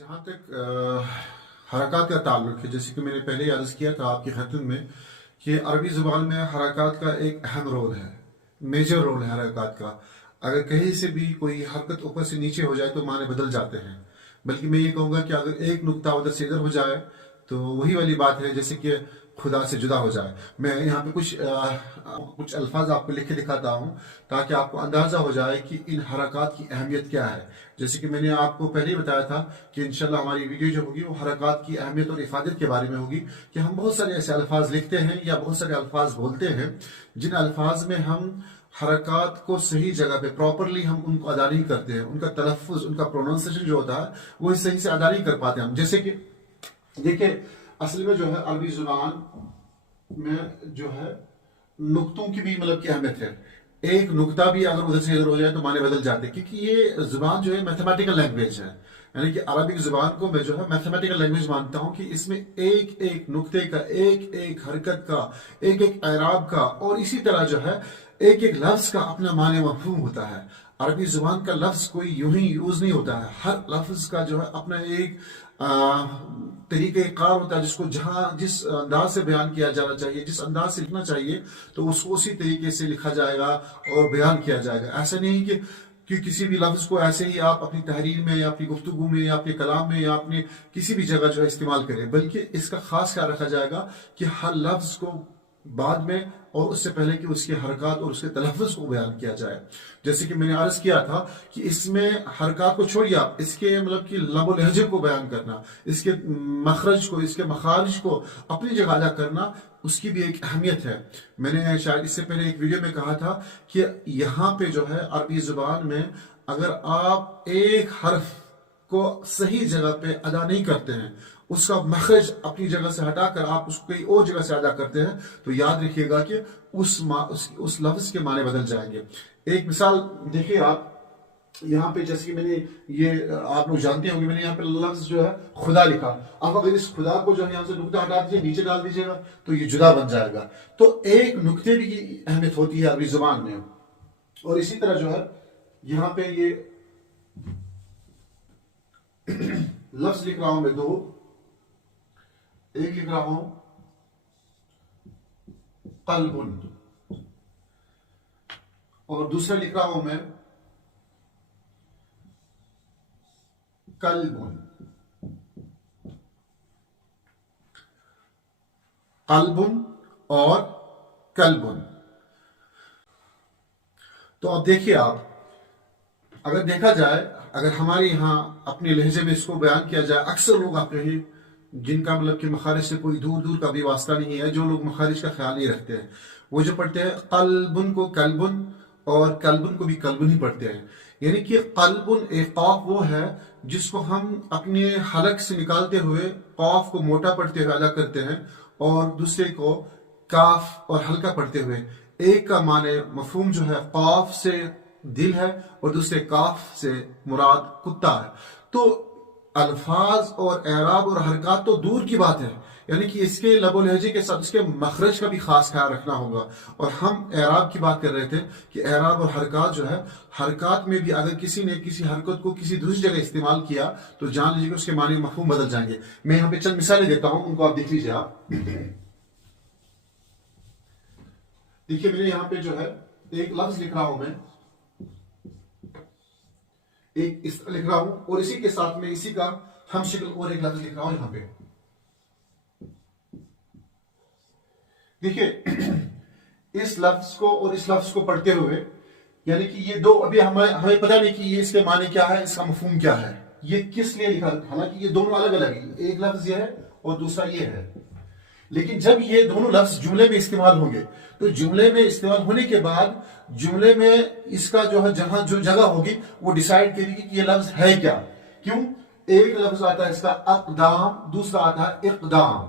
जहाँ तक हरकत का ताल्लुक है, जैसे कि मैंने पहले ही अर्ज़ किया था आपकी खिदमत में कि अरबी ज़ुबान में हरकत का एक अहम रोल है, मेजर रोल है हरकत का। अगर कहीं से भी कोई हरकत ऊपर से नीचे हो जाए तो माने बदल जाते हैं। बल्कि मैं ये कहूँगा कि अगर एक नुक्ता उधर से इधर हो जाए तो वही वाली बात है जैसे कि खुदा से जुदा हो जाए। मैं यहाँ पे कुछ अल्फाज आपको लिख के दिखाता हूँ ताकि आपको अंदाज़ा हो जाए कि इन हरकत की अहमियत क्या है। जैसे कि मैंने आपको पहले ही बताया था कि इंशाल्लाह हमारी वीडियो जो होगी वो हरकत की अहमियत और इफादत के बारे में होगी कि हम बहुत सारे ऐसे अल्फाज लिखते हैं या बहुत सारे अल्फाज बोलते हैं जिन अल्फाज में हम हरकत को सही जगह पे प्रॉपरली हम उनको अदा नहीं करते हैं, उनका तलफ़ुज़, उनका प्रोनाउंसिएशन जो होता है वो सही से अदा नहीं कर पाते हम। जैसे कि देखिए, असल में जो है अरबी जुबान में जो है नुक्तों की भी मतलब की अहमियत है। एक नुक्ता भी अगर उधर से इधर हो जाए तो माने बदल जाते हैं, क्योंकि ये जुबान जो है मैथमेटिकल लैंग्वेज है। यानी कि अरबिक जुबान को मैं जो है मैथमेटिकल लैंग्वेज मानता हूँ कि इसमें एक एक नुक्ते का, एक एक हरकत का, एक एक एराब का और इसी तरह जो है एक एक लफ्ज का अपना माने मफहूम होता है। अरबी जुबान का लफ्ज कोई यूं ही यूज नहीं होता है। हर लफ्ज का जो है अपना एक तरीके कार होता है जिसको जहां जिस अंदाज से बयान किया जाना चाहिए, जिस अंदाज से लिखना चाहिए तो उसको उसी तरीके से लिखा जाएगा और बयान किया जाएगा। ऐसा नहीं कि किसी भी लफ्ज को ऐसे ही आप अपनी तहरीर में या अपनी गुफ्तगू में या अपने कलाम में या अपने किसी भी जगह जो है इस्तेमाल करें, बल्कि इसका खास ख्याल रखा जाएगा कि हर लफ्ज को बाद में और उससे पहले कि उसकी हरकत और उसके तलफ़ुज़ को बयान किया जाए। जैसे कि मैंने अर्ज किया था कि इसमें हरकत को छोड़िए, आप इसके मतलब कि लबो लहजे को बयान करना, इसके मखरज को, इसके मखारिज को अपनी जगह अदा करना, उसकी भी एक अहमियत है। मैंने शायद इससे पहले एक वीडियो में कहा था कि यहाँ पे जो है अरबी जुबान में अगर आप एक हर्फ को सही जगह पे अदा नहीं करते हैं, उसका मखरज अपनी जगह से हटाकर आप उसको कहीं और जगह से अदा करते हैं, तो याद रखिएगा कि उस लफ्ज के माने बदल जाएंगे। एक मिसाल देखिए आप यहाँ पे, जैसे कि मैंने ये आप लोग जानते होंगे, मैंने यहाँ पे लफ्ज जो है खुदा लिखा। अब अगर इस खुदा को जो है यहाँ से नुक्ता हटा दीजिए, नीचे डाल दीजिएगा तो ये जुदा बन जाएगा। तो एक नुक्ते की अहमियत होती है अरबी जुबान में। और इसी तरह जो है यहाँ पे ये लफ्ज लिख रहा हूं मैं दो, एक लिख रहा हूं कल्बुन और दूसरा लिख रहा हूं मैं कल्बुन। कल्बुन और कल्बुन। तो अब देखिए आप, अगर देखा जाए, अगर हमारे यहाँ अपने लहजे में इसको बयान किया जाए, अक्सर लोग आप कहें जिनका मतलब कि मखारिज से कोई दूर दूर का भी वास्ता नहीं है, जो लोग मखारिज का ख्याल नहीं रखते हैं, वो जो पढ़ते हैं कल्बुन को कल्बुन और कल्बुन को भी कल्बुन ही पढ़ते हैं। यानी कि कल्बुन एक कॉफ वो है जिसको हम अपने हलक से निकालते हुए कॉफ को मोटा पढ़ते हुए अदा करते हैं और दूसरे को काफ और हल्का पढ़ते हुए। एक का माने मफहूम जो है कॉफ से दिल है और दूसरे काफ से मुराद कुत्ता है। तो अल्फाज और एराब और हरकत तो दूर की बात है, यानी कि इसके लबो लहजे के साथ इसके मखरज का भी खास ख्याल रखना होगा। और हम एराब की बात कर रहे थे कि एराब और हरकत जो है, हरकत में भी अगर किसी ने किसी हरकत को किसी दूसरी जगह इस्तेमाल किया तो जान लीजिए उसके माने मफहूम बदल जाएंगे। मैं यहाँ पे चंद मिसालें देता हूं, उनको आप देख लीजिए। आप देखिए, मैंने यहाँ पे जो है एक लफ्ज लिख रहा हूं मैं, एक इस लिख रहा हूं और इसी के साथ में इसी का हम शक्ल और एक लफ्ज लिख रहा हूं यहां पे। देखिए, इस लफ्ज को और इस लफ्ज को पढ़ते हुए, यानी कि ये दो अभी हमें पता नहीं कि ये इसके माने क्या है, इसका मफहूम क्या है, ये किस लिए लिखा, हालांकि ये दोनों अलग अलग है, एक लफ्ज ये है और दूसरा ये है। लेकिन जब ये दोनों लफ्ज जुमले में इस्तेमाल होंगे तो जुमले में इस्तेमाल होने के बाद जुमले में इसका जो है जहां जो जगह होगी वो डिसाइड करेगी कि ये लफ्ज है क्या। क्यों? एक लफ्ज आता है इसका अक़दाम, दूसरा आता है इक़दाम।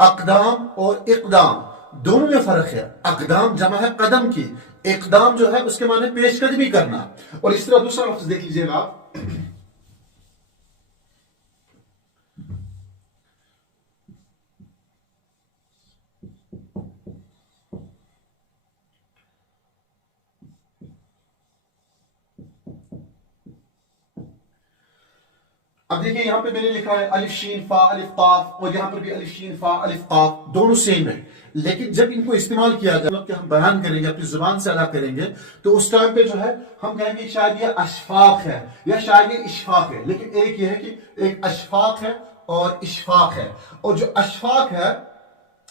अक़दाम और इक़दाम दोनों में फर्क है। अक़दाम जमा है कदम की, इक़दाम जो है उसके माने पेशकदमी करना। और इस तरह दूसरा लफ्ज देख लीजिएगा आप, अब देखिए यहाँ पे मैंने लिखा है अलिफ शीन फा अलिफ काफ, और यहाँ पर भी अलिफ शीन फा अलिफ काफ दोनों सेम है, लेकिन जब इनको इस्तेमाल किया जाए, मतलब कि हम बयान करेंगे, अपनी जुबान से अदा करेंगे, तो उस टाइम पे जो है हम कहेंगे शायद ये अशफाक है या शायद ये इशफाक है। लेकिन एक ये है कि एक अशफाक है और इशफाक है, और जो अशफाक है,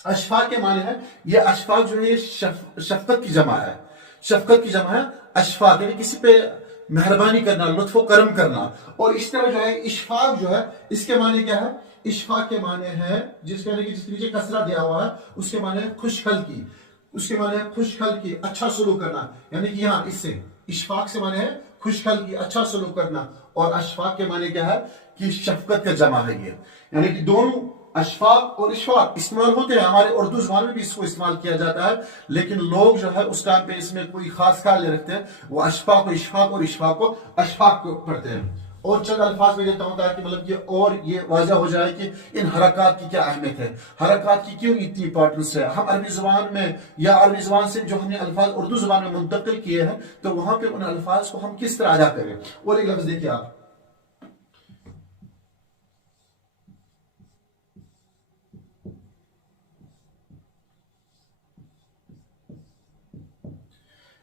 अशफाक के माने है, ये अशफाक जो है ये शफकत की जमा है, शफकत की जमा है अशफाक, यानी किसी पे मेहरबानी करना, लुत्फ करम करना। और इस तरह जो है इशफाक जो है, इसके माने क्या है, इशफाक के माने है जिसके नीचे कसरा दिया हुआ है, उसके माने है खुशखल की, उसके माने है खुशखल की, अच्छा सलूक करना, यानी कि यहाँ इससे इशफाक से माने है खुशखल की, अच्छा सलूक करना, और अशफाक के माने क्या है कि शफकत का जमा है ये, यानी कि दोनों अशफाक और इशफाक इस्तेमाल होते हैं, हमारे उर्दू ज़बान में भी इसको इस्तेमाल किया जाता है, लेकिन लोग जो है उस टाइम पे इसमें कोई खास ख्याल नहीं रखते हैं, वो अशफाक को इशफाक और इशफाक को अशफाक को पढ़ते हैं। और चंद अल्फाज में देता हूं ताकि मतलब कि और ये वाज़ह हो जाए कि इन हरकत की क्या अहमियत है, हरकत की क्यों इतनी इंपॉर्टेंस है। हम अरबी ज़बान में या अरबी ज़बान से जो हमने अल्फाज उर्दू ज़बान में मुंतकिल किए हैं, तो वहां पे उन अल्फाज को हम किस तरह अदा करें। और एक लफ्ज़ देखिए आप,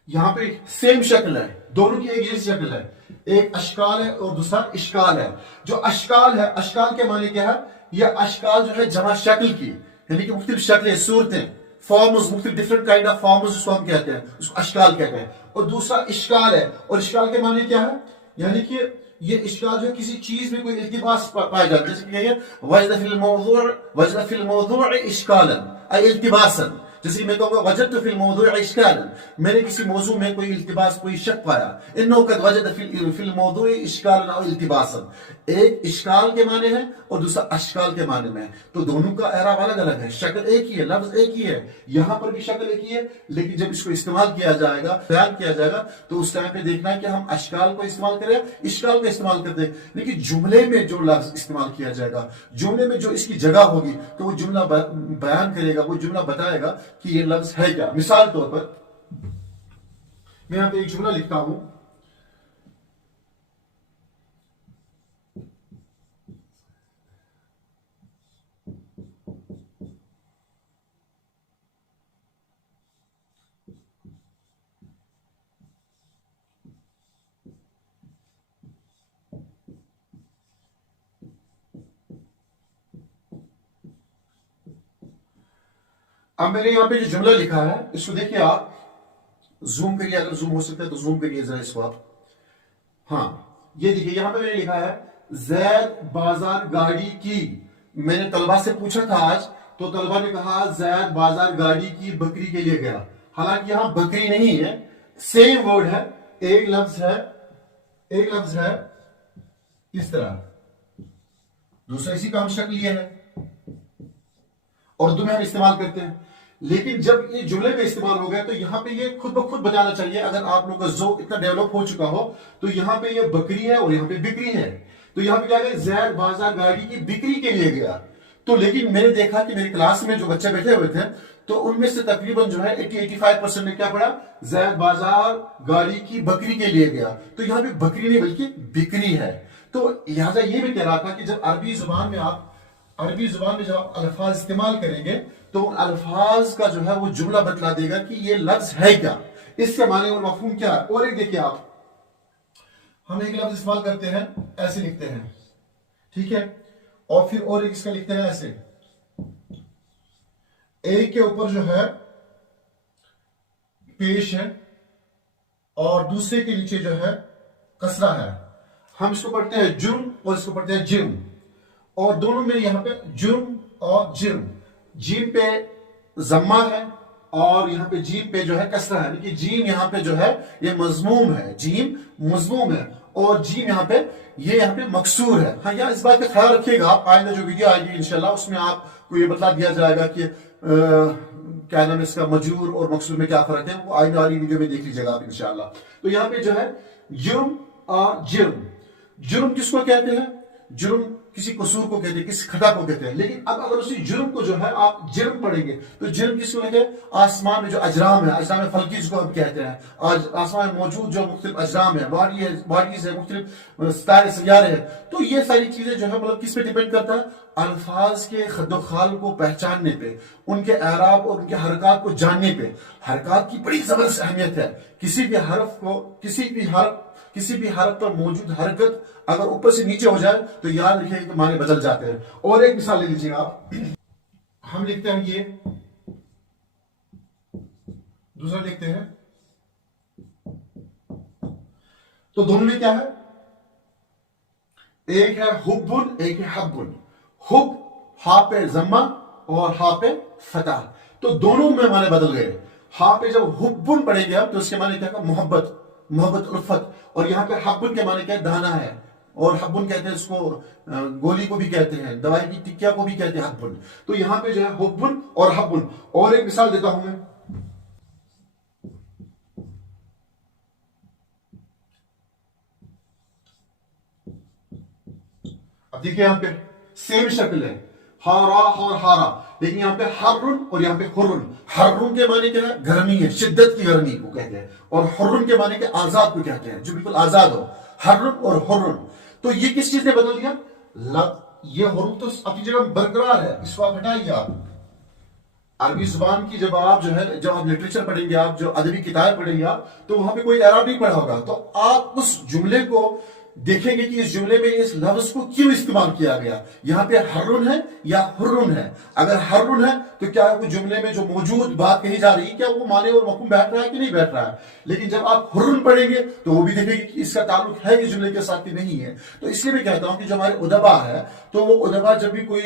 यहां पे सेम शक्ल है, दोनों की एक जैसी शक्ल है, एक अशकाल है और दूसरा इश्काल है। जो अशकाल है, अशकाल के माने क्या है, यह अशकाल जो है जमा शक्ल की, यानी कि मुख्तलिफ शक्लें, सूरतें, फॉर्म्स, मुख्तलिफ डिफरेंट काइंड ऑफ फॉर्म्स, उसको हम कहते हैं, उसको अशकाल कहते हैं। और दूसरा इश्काल है, और इश्काल के माने क्या है, यानी कि ये इश्काल जो है किसी चीज में कोई इल्तिबास पाया जाता है, जैसे कि वजद फिल मौज़ू' इश्कालन अय इल्तिबासन, जैसे कि मैं कहूंगा वजदतु फिल मौज़ू' इश्कालन, मैंने किसी मौजू में कोई इल्तिबास, कोई शक पाया, इन्नहु क़द वजद फिल मौज़ू' इश्कालन अव इल्तिबासन। एक इश्काल के माने है और दूसरा अशकाल के माने में, तो दोनों का एराब अलग अलग है, शक्ल एक ही है, लफ्ज एक ही है, यहां पर भी शक्ल एक ही है, लेकिन जब इसको इस्तेमाल किया जाएगा, बयान किया जाएगा, तो उस टाइम पे देखना है कि हम अशकाल को इस्तेमाल करें, इश्काल को इस्तेमाल करते हैं। लेकिन जुमले में जो लफ्ज इस्तेमाल किया जाएगा, जुमले में जो इसकी जगह होगी, तो वो जुमला बयान करेगा, वो जुमला बताएगा कि ये लफ्ज है क्या। मिसाल तौर पर मैं यहां पे एक जुमला लिखता हूं, अब मैंने यहां पे जो जुमला लिखा है इसको देखिए आप, जूम करिए, अगर जूम हो सकता है तो जूम करिए जरा इसको आप। हाँ, ये देखिए यहां पे मैंने लिखा है जैद बाजार गाड़ी की। मैंने तलबा से पूछा था आज, तो तलबा ने कहा जैद बाजार गाड़ी की बकरी के लिए गया। हालांकि यहां बकरी नहीं है, सेम वर्ड है, एक लफ्ज है, एक लफ्ज है इस तरह, दूसरा इसी का हम शक्ल लिए है, उर्दू में हम इस्तेमाल करते हैं। लेकिन जब ये जुमले पे इस्तेमाल हो गया तो यहाँ पे ये खुद ब खुद बताना चाहिए, अगर आप लोगों का जो इतना डेवलप हो चुका हो, तो यहाँ पे ये बकरी है और यहाँ पे बिक्री है, तो यहाँ पे क्या है, जैद बाजार गाड़ी की बिक्री के लिए गया। तो लेकिन मैंने देखा कि मेरी क्लास में जो बच्चे बैठे हुए थे, तो उनमें से तकरीबन जो है 80-85% ने क्या पढ़ा, जैद बाजार गाड़ी की बकरी के लिए गया। तो यहाँ पे बकरी नहीं बल्कि बिक्री है। तो लिहाजा ये भी कह रहा था कि जब अरबी जुबान में जब आप अल्फाज इस्तेमाल करेंगे, तो उन अल्फाज का जो है वो जुमला बतला देगा कि ये लफ्ज है क्या, इसके माने और मफहूम क्या है। और एक देखिए आप, हम एक लफ्ज इस्तेमाल करते हैं, ऐसे लिखते हैं, ठीक है, और फिर और एक इसका लिखते हैं ऐसे, एक के ऊपर जो है पेश है और दूसरे के नीचे जो है कसरा है। हम इसको पढ़ते हैं जुर्म और इसको पढ़ते हैं जिर्म, और दोनों में यहां पे जुर्म और जिर्म, जीम पे जम्मा है और यहां पे जीम पे जो है कसरा है, यानी कि जीम यहां पे जो है ये मजमूम है, जीम मजमूम है, और जीम यहां पे मकसूर है। हाँ, यार इस बात का ख्याल रखिएगा आप, आइंदा जो वीडियो आएगी इंशाल्लाह उसमें आपको ये बता दिया जाएगा कि क्या नाम है इसका, मजूर और मकसूर में क्या फर्क है, वो आइंदा वाली वीडियो में देख लीजिएगा आप इंशाल्लाह। तो यहाँ पे जो है जुर्म और जिर्म, जुर्म किसको कहते हैं, जुर्म किसी कसूर को कहते हैं, किसी खता को कहते हैं। लेकिन अब अगर उसी जुर्म को जो है आप जुर्म पढ़ेंगे तो जुर्म किसको कहते हैं? आसमान में जो अजराम है, अजराम फल्की जिसको हम कहते हैं, आज आसमान में मौजूद जो मुख्तलिफ अजराम है, बॉडीज है, मुख्तलिफ सितारे सैयारे हैं, तो ये सारी चीजें जो है मतलब किस पे डिपेंड करता है? अल्फाज के खद्दोखाल को पहचानने पे, उनके एराब और उनके हरकत को जानने पे। हरकत की बड़ी जबरदस्त अहमियत है। किसी भी हरफ को, किसी भी हरफ पर मौजूद हरकत अगर ऊपर से नीचे हो जाए तो याद रखिए तो माने बदल जाते हैं। और एक मिसाल ले लीजिए आप, हम लिखते हैं ये, दूसरा लिखते हैं, तो दोनों में क्या है? एक है हुब्बुन, एक है हब्बुन। हुब हा पे जम्मा और हा पे फतह, तो दोनों में माने बदल गए। हा पे जब हुब्बुन पढ़ेंगे आप तो उसके माने क्या? मोहब्बत, मोहब्बत उल्फत। और यहाँ पे हब्बुन के माने क्या? दाना है। और हब्बुन कहते हैं इसको, गोली को भी कहते हैं, दवाई की टिक्किया को भी कहते हैं हब्बुन। तो यहाँ पे जो है हुब्बुन और हब्बुन। और एक मिसाल देता हूं मैं, अब देखिए यहाँ पे सेम शक्ल है, हारा और हारा, लेकिन यहाँ पे हर्रुन और यहाँ पे हुर्रुन। हर्रुन के माने क्या है? गर्मी है, शिद्दत की गर्मी को कहते हैं। और हुर्रुन के माने के आजाद को कहते हैं, जो बिल्कुल आजाद हो। हर्रुन और हुर्रुन, तो ये किस चीज ने बदल दिया? ये हुर्रुन तो अपनी जगह बरकरार है, इसको आप हटाइए। आप अरबी जुबान की जब आप जो है, जब आप लिटरेचर पढ़ेंगे, आप जो अदबी किताब पढ़ेंगे आप, तो वहां पे कोई एराब नहीं पढ़ा होगा, तो आप उस जुमले को देखेंगे कि इस जुमले में इस लफ्ज को क्यों इस्तेमाल किया गया। यहाँ पे हर्रुन है या हुर्रुन है? अगर हर्रुन है तो क्या वो जुमले में जो मौजूद बात कही जा रही है, क्या वो माने और मफहूम बैठ रहा है कि नहीं बैठ रहा है? लेकिन जब आप हुर्रुन पढ़ेंगे तो वो भी देखेंगे कि इसका ताल्लुक है कि जुमले के साथ कि नहीं है। तो इसलिए मैं कहता हूं कि जो हमारे उदबा है, तो वो उदबा जब भी कोई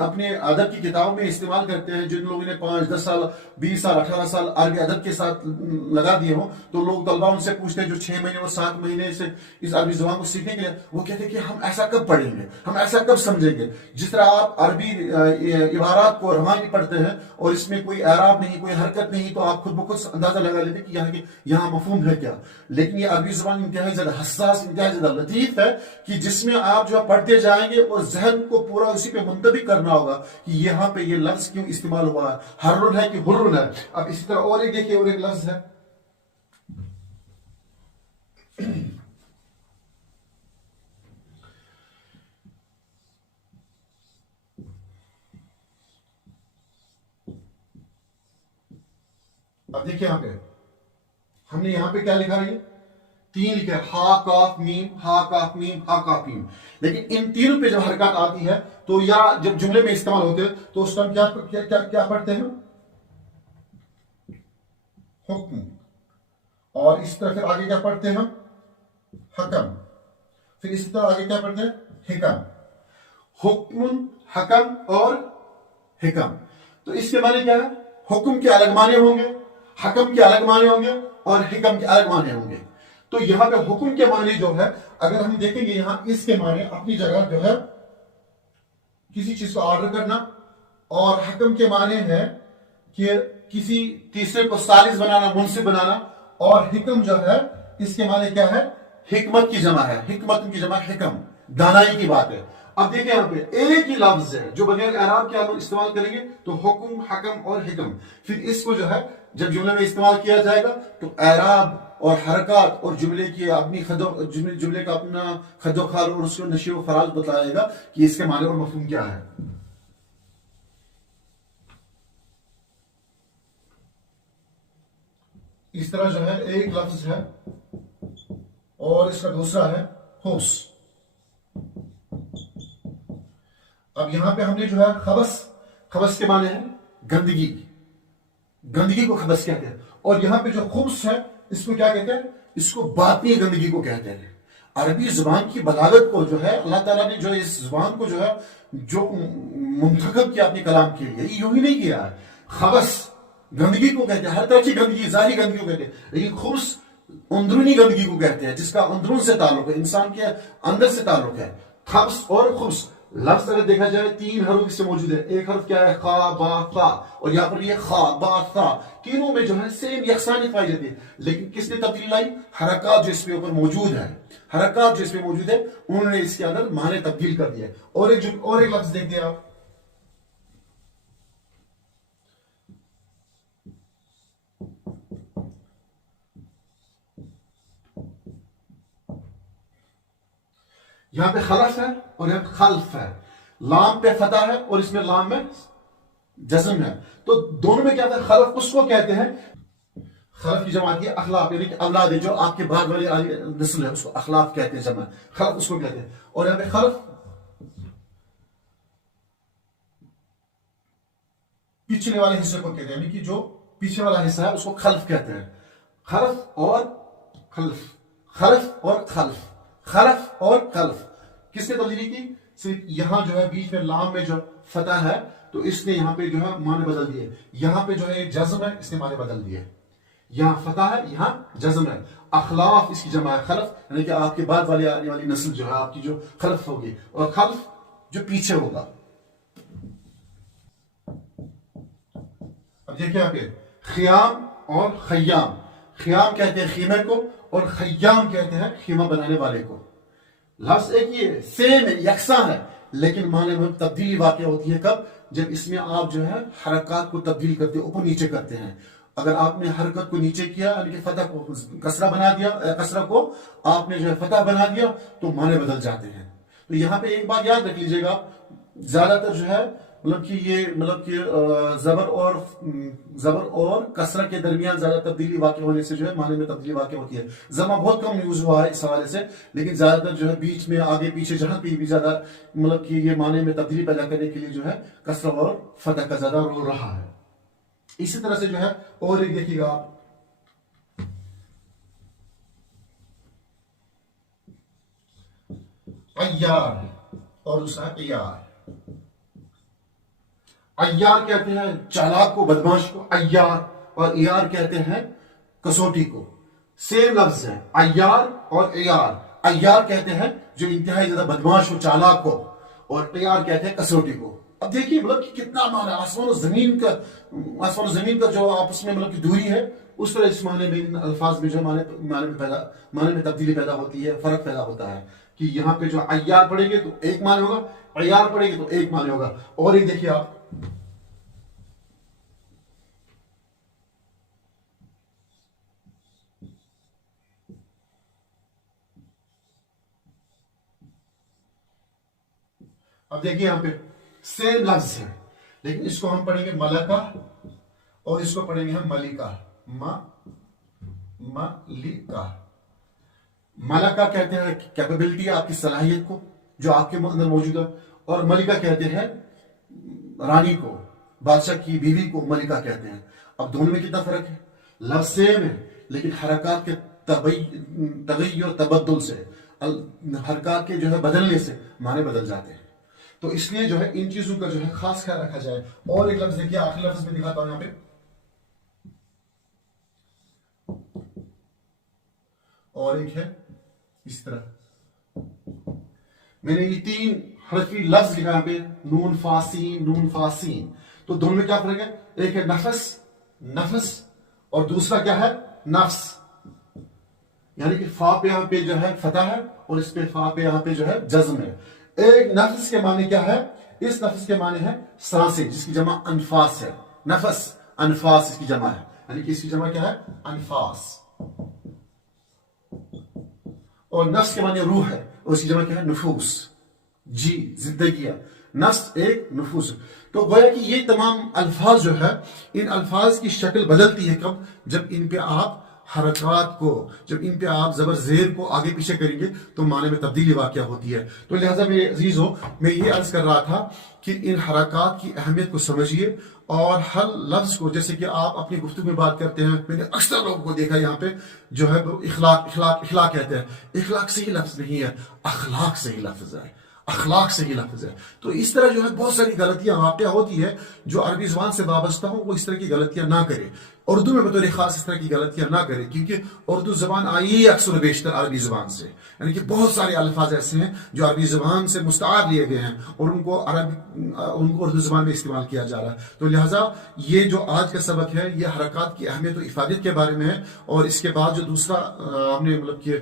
अपने अदब की किताबों में इस्तेमाल करते हैं, जिन लोगों ने 5, 10 साल, 20 साल, 18 साल अरबी अदब के साथ लगा दिए हो, तो लोग तलबा उनसे पूछते हैं जो 6 महीने और 7 महीने से इस अरबी जुबान को सीखने के लिए, वो कहते हैं कि हम ऐसा कब पढ़ेंगे, हम ऐसा कब समझेंगे। जिस तरह आप अरबी इबारात को रवानी पढ़ते हैं और इसमें कोई एराब नहीं, कोई हरकत नहीं, तो आप खुद ब खुद अंदाजा लगा लेते कि यहाँ मफहूम है क्या। लेकिन ये अरबी जुबान इंतहाई ज्यादा हसास, इंतहाई ज्यादा लतीफ है कि जिसमें आप जो पढ़ते जाएंगे और जहन को पूरा उसी पे मुंतबिक करना होगा कि यहाँ पे ये लफ्ज क्यों इस्तेमाल हुआ है, हर्रुन है कि हुर्रुन है। अब इसी तरह और एक देखिए, और एक लफ्ज है, अब देखिए यहाँ पे हमने यहाँ पे क्या लिखा है? 3 लिखा है, हा काफ मीम, हा काफ मीम, हा काफ मीम। लेकिन इन तीनों पे जब हरकत आती है तो या जब जुमले में इस्तेमाल होते हैं तो उस टाइम क्या क्या क्या क्या पढ़ते हैं? हुक्म। और इस तरह फिर आगे क्या पढ़ते हैं? हकम। फिर इसी तरह आगे क्या पढ़ते हैं? हिकम। हुक्म, हकम और हिकम। तो इसके माने क्या है? हुक्म के अलग माने होंगे, हकम के अलग माने होंगे और हिकम के अलग माने होंगे। तो यहां पे हुक्म के माने जो है, अगर हम देखेंगे यहां, इसके माने अपनी जगह जो है किसी चीज को ऑर्डर करना, और हकम के माने है कि किसी तीसरे को सालिस बनाना, मुंसिफ बनाना। और हिकम जो है, इसके माने क्या है? हिकमत की जमा है, हिकमत की जमा हिकम, दानाई की बात है। अब देखिए यहाँ पे एक ही लफ्ज है जो बगैर एराब के आप इस्तेमाल करेंगे, तो हुक्म, हकम और हिकम। फिर इसको जो है जब जुमले में इस्तेमाल किया जाएगा तो एराब और हरकत और जुमले की अपनी जुमले का अपना खदोखाल और उसको नशे व फराज बताएगा कि इसके माने और मफहूम क्या है। इस तरह जो है एक लफ्ज है और इसका दूसरा है होस। अब यहां पे हमने जो है खबस, खबस के माने हैं गंदगी, गंदगी को खबस कहते हैं। और यहां पे जो खुब्स है, इसको क्या कहते हैं? इसको बातनी गंदगी को कहते हैं। अरबी जुबान की बलागत को जो है अल्लाह ताला ने जो इस जुबान को जो है जो मुंतखब किया अपने कलाम के लिए, यूं ही नहीं किया है। खबस गंदगी को कहते हैं, हर तरह की गंदगी, जाहिरी गंदगी को कहते हैं। लेकिन खुब्स अंदरूनी गंदगी को कहते हैं, जिसका अंदरून से ताल्लुक है, इंसान के अंदर से ताल्लुक है। खब्स और खुब्स लफ्ज अगर देखा जाए 3 हरूफ इससे मौजूद है। एक हर्फ क्या है, खा बा ता, और यहाँ पर ये खा बा ता, तीनों में जो है सेम यकसानियत पाई जाती है। लेकिन किसने तब्दीली लाई? हरकत जो इसके ऊपर मौजूद है, हरकत जो इसमें मौजूद है, उन्होंने इसके अंदर माने तब्दील कर दिए। और एक लफ्ज देखते हैं आप, यहां पे खलफ है और यहां पे खल्फ है। लाम पे फतह है और इसमें लाम में जज्म है। तो दोनों में क्या होता है? खलफ उसको कहते हैं, खलफ की जमात है अखलाफ, यानी कि औलाद जो आपके बाद वाली नस्ल है उसको अखलाफ कहते हैं, जमा खलफ उसको कहते हैं। और यहां पे खलफ पिछले वाले हिस्से को कहते हैं, यानी कि जो पीछे वाला हिस्सा है उसको खल्फ कहते हैं। खलफ और खल्फ, खलफ और खल्फ, खलफ और खल्फ। किसने तब्दीली की? सिर्फ यहां जो है बीच में लाम में जो फतह है तो इसने यहां पे जो है माने बदल दिए। यहां पे जो है जज्म है, इसने माने बदल दिए। यहां फतह है, यहां जज्म है। अखलाफ इसकी जमा है खलफ, यानी कि आपके बाद वाली आने वाली नस्ल जो है आपकी जो खलफ होगी, और खल्फ जो पीछे होगा। अब देखिए यहाँ पे खियाम और खय्याम। खियाम कहते हैं खीमे को और खय्याम कहते हैं खीमा बनाने वाले को। लफ्ज एक ही है, सेम है, यकसा है, लेकिन माने में तब्दीली वाक़या होती है कब? जब इसमें आप जो है हरकत को तब्दील करते हो, ऊपर नीचे करते हैं। अगर आपने हरकत को नीचे किया, यानी कि फतह को कसरा बना दिया, कसरा को आपने जो है फतह बना दिया, तो माने बदल जाते हैं। तो यहाँ पे एक बात याद रख लीजिएगा, ज्यादातर जो है मतलब कि ये मतलब कि जबर और कसरा के दरमियान ज्यादा तब्दीली वाक़या होने से जो है माने में तब्दीली वाक़या होती है। जमा बहुत कम यूज हुआ है इस हवाले से, लेकिन ज्यादातर जो है बीच में आगे पीछे जहां पे भी ज्यादा मतलब कि ये माने में तब्दीली पैदा करने के लिए जो है कसरा और फतह का ज्यादा रोल रहा है। इसी तरह से जो है और एक देखिएगा आप, अय्यार और दूसरा अय्यार। अय्यार कहते हैं चालाक को, बदमाश को अय्यार, और इयार कहते हैं कसौटी को। सेम लफ्ज है अय्यार और अय्यार। अय्यार कहते हैं जो इंतहाई ज्यादा बदमाश हो, चालाक हो, और इयार कहते हैं कसौटी को। अब देखिए मतलब कि कितना माना आसमान और जमीन का जो आपस में मतलब की दूरी है, उस तरह इस माने में इन अल्फाज में जो माने में तब्दीली पैदा होती है, फर्क पैदा होता है कि यहाँ पे जो अय्यार पढ़ेंगे तो एक माने होगा, अय्यार पढ़ेंगे तो एक माने होगा। और एक देखिए आप, अब देखिए यहां पे सेम लफ्ज है, लेकिन इसको हम पढ़ेंगे मलका और इसको पढ़ेंगे हम मलिका। मलिका, मलका कहते हैं कैपेबिलिटी, आपकी सलाहियत को जो आपके अंदर मौजूद है, और मलिका कहते हैं रानी को, बादशाह की बीवी को मलिका कहते हैं। अब दोनों में कितना फर्क है? लफ्ज सेम है, लेकिन हरकत के तगय्युर तबद्दुल से, हरकत के जो है बदलने से माने बदल जाते हैं। तो इसलिए जो है इन चीजों का जो है खास ख्याल रखा जाए। और एक लफ्ज देखिए, आखिरी लफ्ज में दिखाता हूं यहां पे, और एक है इस तरह। मैंने ये 3 हरफी लफ्ज लिखा यहां पे, नून फासीन, नून फासीन। तो दोनों में क्या फर्क है? एक है नफस, नफस, और दूसरा क्या है? नफ्स। यानी कि फा पे यहां पे जो है फतह है और इस पे फा पे यहां पे जो है जज्म है। एक नफ्स के माने क्या है? इस नफ्स के माने है सांसें, जिसकी जमा अनफास है। नफस, अनफास इसकी जमा है, यानी कि इसकी जमा क्या है? अनफास। और नफ्स के माने रूह है, और इसकी जमा क्या है? नुफूस, जी, जिंदगियां। नफ्स एक, नुफूस। तो गोया कि ये तमाम अल्फाज जो है, इन अल्फाज की शक्ल बदलती है कब? जब इन पे आप हरकत को, जब इन पे आप जबर जेर को आगे पीछे करेंगे तो माने में तब्दीली वाक़या होती है। तो लिहाजा मेरे अजीजों, मैं ये अर्ज कर रहा था कि इन हरकत की अहमियत को समझिए, और हर लफ्ज को, जैसे कि आप अपनी गुफ्तगू में बात करते हैं, मैंने अक्सर लोगों को देखा यहाँ पे जो है इखलाक इखलाक इखलाक कहते हैं। इखलाक सही लफ्ज नहीं है, अखलाक सही लफ्ज है, अखलाक से ही लफ्ज है। तो इस तरह जो है बहुत सारी गलतियां वाक़या होती है। जो अरबी ज़ुबान से वाबस्ता हो वो इस तरह की गलतियां ना करे, اردو میں بطور خاص اس طرح کی غلطیاں نہ کریں، کیونکہ اردو زبان آئی ہی اکثر و بیشتر عربی زبان سے، یعنی کہ بہت سارے الفاظ ایسے ہیں جو عربی زبان سے مستعار لیے گئے ہیں اور ان کو اردو زبان میں استعمال کیا جا رہا ہے. تو لہٰذا یہ جو آج کا سبق ہے یہ حرکات کی اہمیت و افادیت کے بارے میں ہے. اور اس کے بعد جو دوسرا ہم نے مطلب کہ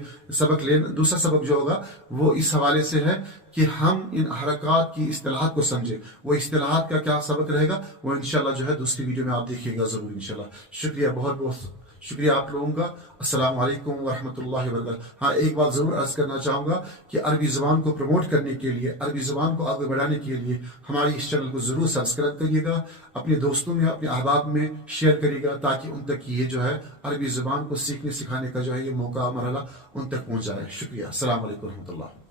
دوسرا سبق جو ہوگا وہ اس حوالے سے ہے کہ ہم ان حرکات کی اصطلاحات کو سمجھیں. وہ اصطلاحات کا کیا سبق رہے گا وہ انشاءاللہ جو ہے دوسری ویڈیو میں آپ دیکھیے گا ضرور انشاءاللہ. شکریہ، بہت بہت شکریہ آپ لوگوں کا. السلام علیکم ورحمۃ اللہ وبرکاتہ. ہاں، ایک بات ضرور عرض کرنا چاہوں گا کہ عربی زبان کو پروموٹ کرنے کے لیے، عربی زبان کو آگے بڑھانے کے لیے ہماری اس چینل کو ضرور سبسکرائب کریے گا، اپنے دوستوں میں، اپنے احباب میں شیئر کریے گا، تاکہ ان تک یہ جو ہے عربی زبان کو سیکھنے سکھانے کا جو ہے یہ موقع مرحلہ ان تک پہنچ جائے. شکریہ. السلام علیکم ورحمۃ اللہ.